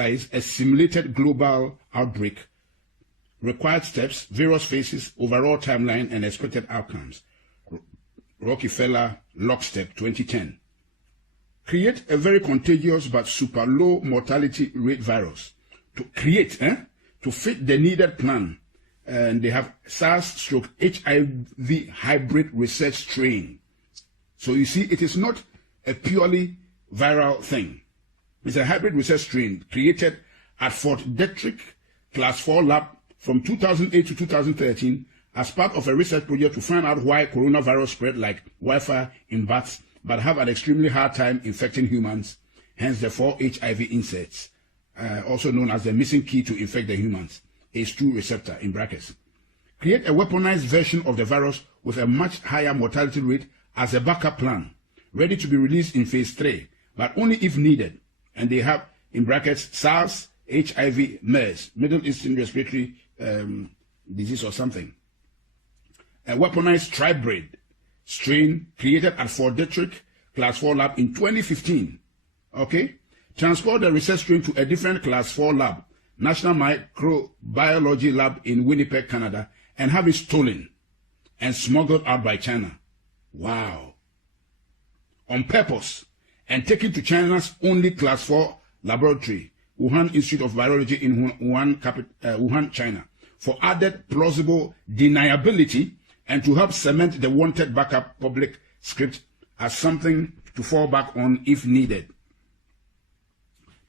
a simulated global outbreak, required steps, various phases, overall timeline, and expected outcomes. Rockefeller, Lockstep, 2010. Create a very contagious but super low mortality rate virus. To fit the needed plan. And they have SARS/HIV hybrid research strain. So you see, it is not a purely viral thing. It's a hybrid research strain created at Fort Detrick Class 4 lab from 2008 to 2013 as part of a research project to find out why coronavirus spread like wildfire in bats but have an extremely hard time infecting humans, hence the 4 HIV inserts, also known as the missing key to infect the humans, ACE2 receptor in brackets. Create a weaponized version of the virus with a much higher mortality rate as a backup plan, ready to be released in phase 3, but only if needed. And they have, in brackets, SARS, HIV, MERS, Middle Eastern Respiratory Disease or something. A weaponized tribrid strain created at Fort Detrick Class 4 lab in 2015. Okay? Transport the research strain to a different Class 4 lab, National Microbiology Lab in Winnipeg, Canada, and have it stolen and smuggled out by China. Wow. On purpose, and taken to China's only Class 4 laboratory, Wuhan Institute of Virology in Wuhan, China, for added plausible deniability and to help cement the wanted backup public script as something to fall back on if needed.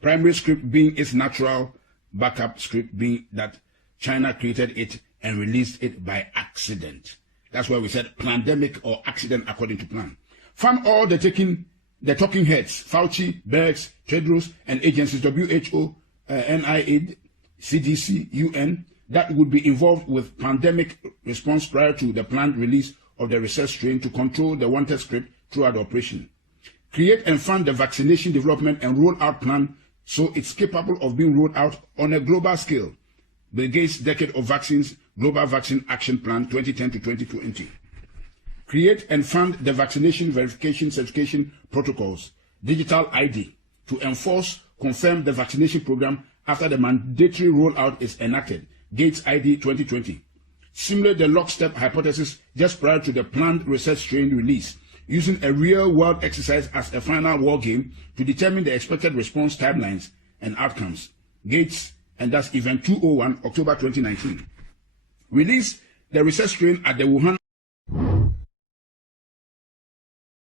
Primary script being its natural backup script being that China created it and released it by accident. That's why we said pandemic or accident according to plan. Fund all the talking heads, Fauci, Bergs, Tedros, and agencies, WHO, NIAID, CDC, UN, that would be involved with pandemic response prior to the planned release of the research strain to control the wanted script throughout the operation. Create and fund the vaccination development and roll-out plan so it's capable of being rolled out on a global scale. Bill Gates' Decade of Vaccines, Global Vaccine Action Plan, 2010 to 2020. Create and fund the vaccination verification certification protocols, digital ID, to enforce, confirm the vaccination program after the mandatory rollout is enacted, Gates ID 2020. Simulate the lockstep hypothesis just prior to the planned research strain release, using a real-world exercise as a final war game to determine the expected response timelines and outcomes. Gates, and that's Event 201, October 2019. Release the research strain at the Wuhan